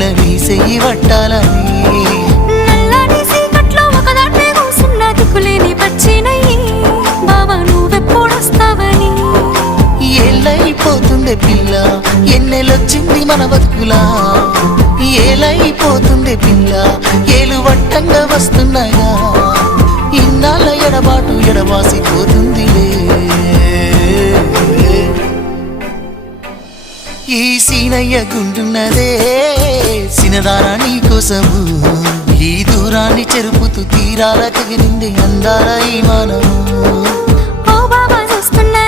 పిల్ల నీ చెయ్యి పట్టాలని నల్లని సీకట్లో ఒకదాన్నే కూసున్న దిక్కులేని పచ్చినయ్యి బావా నువ్వెప్పుడొస్తావని ఏళ్ళైపోతుండే పిల్ల ఎన్నెలొచ్చింది మన బతుకులా ఏలైపోతుండే పిల్ల ఏలు వట్టంగా వస్తున్నాయా ఇన్నాళ్ళ ఎడబాటు ఎడవాసిపోతుందిలే ఈ సీనయ్య గుంటున్నదే సినదారా నీ కోసము ఈ దూరాన్ని చెరుపుతూ తీరాల తెగిరింది అందాల ఈ మానము ఓ బాబా చూస్తున్నా